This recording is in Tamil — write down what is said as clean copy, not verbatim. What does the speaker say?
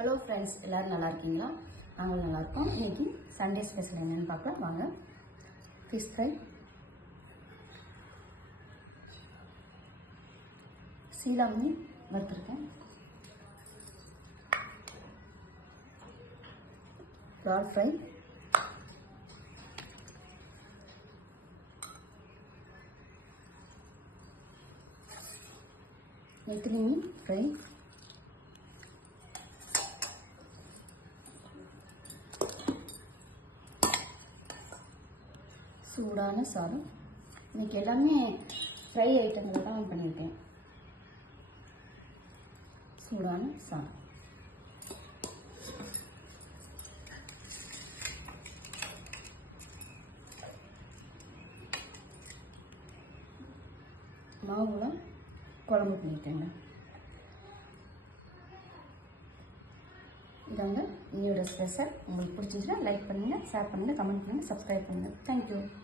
ஹலோ ஃப்ரெண்ட்ஸ், எல்லோரும் நல்லா இருக்கீங்களா? நாங்களும் நல்லாயிருக்கோம். இன்றைக்கி சண்டே ஸ்பெஷல் என்னென்னு பார்க்கலாம் வாங்க. ஃபிஷ் ஃப்ரை, சீலா மீன் வறுத்துருக்கேன், இறால் ஃப்ரை, நெத்திலி மீன் ஃப்ரை, சூடான சாதம். இன்றைக்கி எல்லாமே ஃப்ரை ஐட்டங்களை தான் பண்ணியிருக்கேன். சூடான சாதம், மாவுல குழம்பு பண்ணிட்டேங்க. இதாங்க இன்னையோட ஸ்பெஷல். உங்களுக்கு பிடிச்சிருந்துச்சுன்னா லைக் பண்ணுங்கள், ஷேர் பண்ணுங்கள், கமெண்ட் பண்ணுங்கள், சப்ஸ்கிரைப் பண்ணுங்கள். தேங்க்யூ.